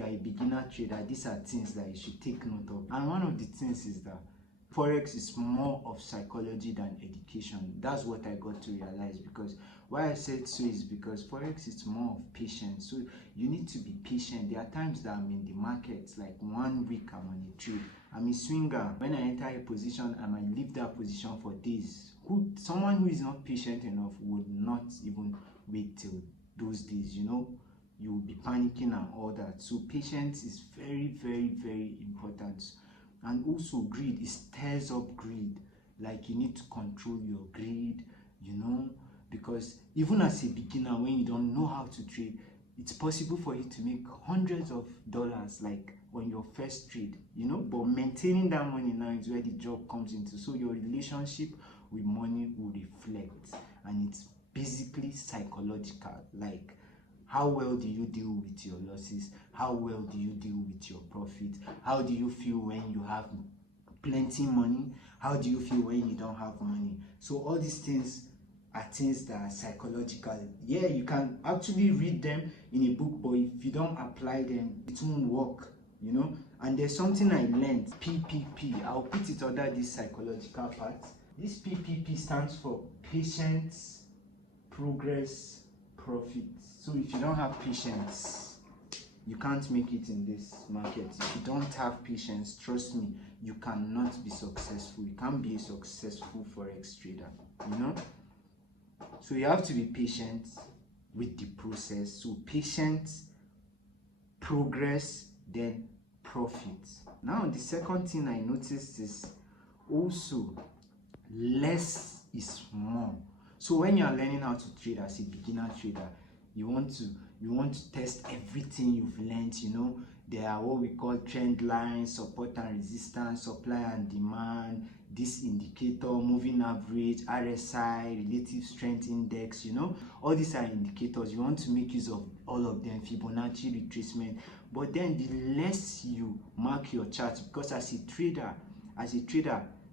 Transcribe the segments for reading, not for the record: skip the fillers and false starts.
you are a beginner trader, these are things that you should take note of. And one of the things is that Forex is more of psychology than education. That's what I got to realize, because why I said so is because Forex is more of patience. So you need to be patient. There are times that I'm in the market, like 1 week I'm on a trade. I'm a swinger. When I enter a position, I might leave that position for days. Someone who is not patient enough would not even wait till those days, you know. You will be panicking and all that. So patience is very, very, very important. And also greed, it stirs up greed. Like you need to control your greed, you know, because even as a beginner, when you don't know how to trade, it's possible for you to make hundreds of dollars like on your first trade, you know. But maintaining that money now is where the job comes into. So your relationship with money will reflect, and it's basically psychological. Like, how well do you deal with your losses? How well do you deal with your profit? How do you feel when you have plenty money? How do you feel when you don't have money? So all these things are things that are psychological. Yeah, you can actually read them in a book, but if you don't apply them, it won't work, you know. And there's something I learned, PPP. I'll put it under this psychological part. This PPP stands for patience, progress, profit. So if you don't have patience, you can't make it in this market. If you don't have patience, trust me, you cannot be successful. You can't be a successful Forex trader, you know. So you have to be patient with the process. So patience, progress, then profit. Now the second thing I noticed is also less is more. So when you are learning how to trade as a beginner trader, you want to test everything you've learned, you know. There are what we call trend lines, support and resistance, supply and demand, this indicator, moving average, RSI, relative strength index, you know. All these are indicators. You want to make use of all of them, Fibonacci retracement. But then the less you mark your chart, because as a trader,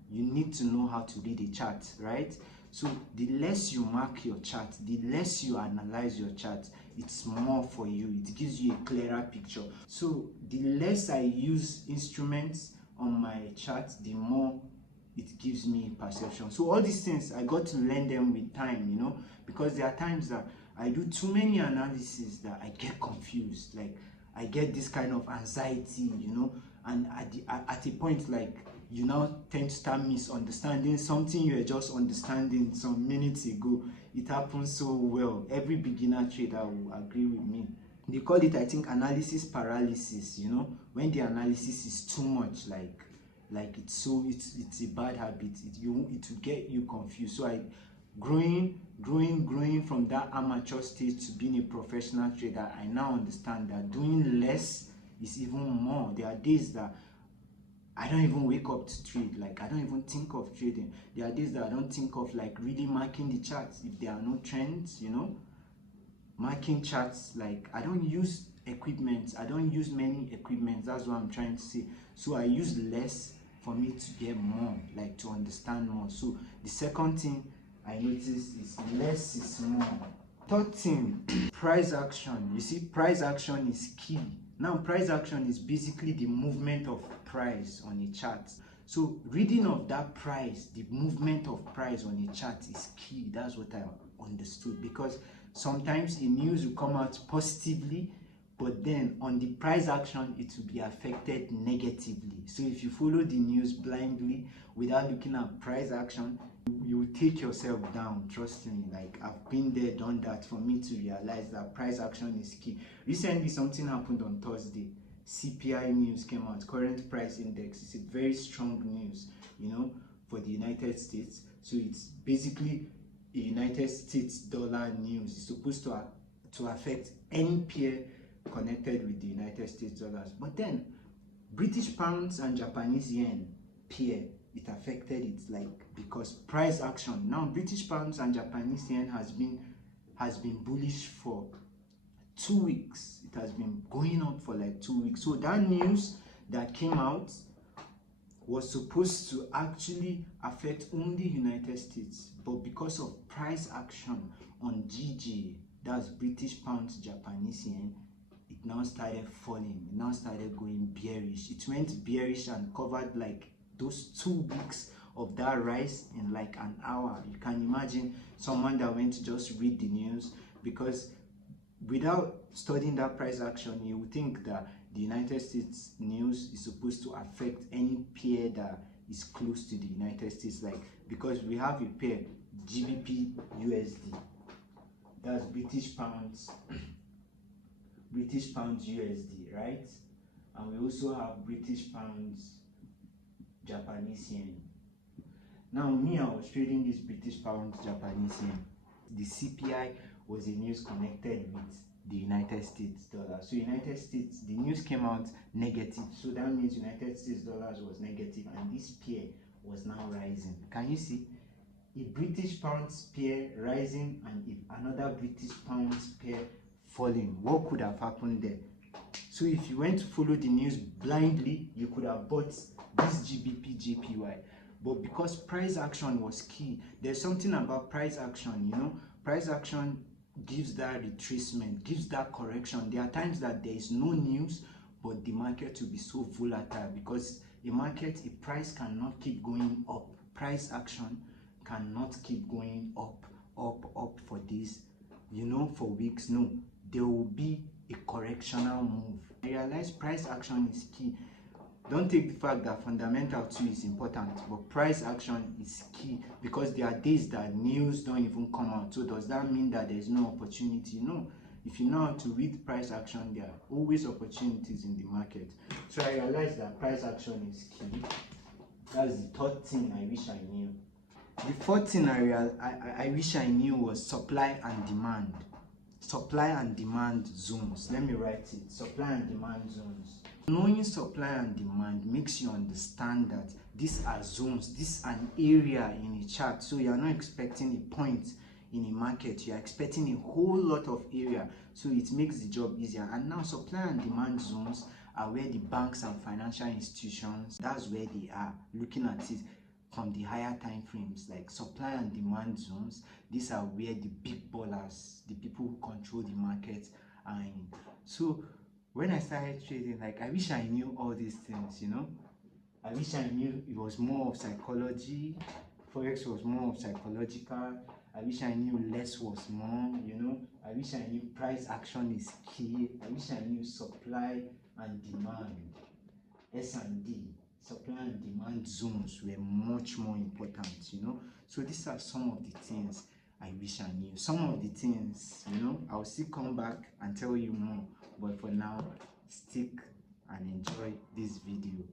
you need to know how to read a chart, right? So the less you mark your chart, the less you analyze your chart, it's more for you. It gives you a clearer picture. So the less I use instruments on my chart, the more it gives me perception. So all these things, I got to learn them with time, you know, because there are times that I do too many analysis that I get confused. Like I get this kind of anxiety, you know, and at a point, like, you now tend to start misunderstanding something you were just understanding some minutes ago. It happens so well. Every beginner trader will agree with me. They call it, I think, analysis paralysis, you know, when the analysis is too much, like it's a bad habit. It will get you confused. So I growing from that amateur stage to being a professional trader, I now understand that doing less is even more. There are days that I don't even wake up to trade. Like I don't even think of trading. There are days that I don't think of like really marking the charts if there are no trends, you know. Marking charts, like I don't use equipment. I don't use many equipment. That's what I'm trying to say. So I use less for me to get more, like to understand more. So the second thing I noticed is less is more. Third thing, price action. You see, price action is key. Now, price action is basically the movement of price on a chart. So reading of that price, the movement of price on a chart is key. That's what I understood, because sometimes a news will come out positively, but then on the price action, it will be affected negatively. So if you follow the news blindly without looking at price action, you will take yourself down. Trust me, like I've been there, done that, for me to realize that price action is key. Recently, something happened on Thursday. CPI news came out, current price index. It's a very strong news, you know, for the United States. So it's basically a United States dollar news. It's supposed to affect any pair connected with the United States dollars. But then British pounds and Japanese yen pair, it affected it, like, because price action. Now British pounds and Japanese yen has been bullish for 2 weeks. It has been going up for like 2 weeks. So that news that came out was supposed to actually affect only United States, but because of price action on GJ, that's British pounds Japanese yen, it now started falling. It now started going bearish. It went bearish and covered like those 2 weeks of that rise in like an hour. You can imagine someone that went to just read the news, because without studying that price action, you would think that the United States news is supposed to affect any pair that is close to the United States, like, because we have a pair, GBP USD, that's British pounds USD, right? And we also have British pounds Japanese yen. Now me, I was trading this British pounds Japanese yen. The CPI was a news connected with the United States dollar. So United States, the news came out negative, so that means United States dollars was negative, and this pair was now rising. Can you see a British pounds pair rising and another British pounds pair falling? What could have happened there? So if you went to follow the news blindly, you could have bought this GBP JPY. But because price action was key, there's something about price action, you know. Price action gives that retracement, gives that correction. There are times that there is no news, but the market will be so volatile, because a price cannot keep going up. Price action cannot keep going up for this, you know, for weeks. No, there will be a correctional move. I realize price action is key. Don't take the fact that fundamental too is important, but price action is key, because there are days that news don't even come out. So does that mean that there is no opportunity? No. If you know how to read price action, there are always opportunities in the market. So I realized that price action is key. That's the third thing I wish I knew. The fourth thing I wish I knew was supply and demand. Supply and demand zones. Let me write it. Supply and demand zones. Knowing supply and demand makes you understand that these are zones, this is an area in a chart. So you are not expecting a point in a market, you are expecting a whole lot of area. So it makes the job easier. And now supply and demand zones are where the banks and financial institutions, that's where they are, looking at it from the higher time frames. Like supply and demand zones, these are where the big ballers, the people who control the market, are in. So when I started trading, like, I wish I knew all these things, you know. I wish I knew it was more of psychology. Forex was more of psychological. I wish I knew less was more, you know. I wish I knew price action is key. I wish I knew supply and demand, S&D, supply and demand zones were much more important, you know. So these are some of the things I wish I knew. Some of the things, you know, I'll still come back and tell you more. But for now, stick and enjoy this video.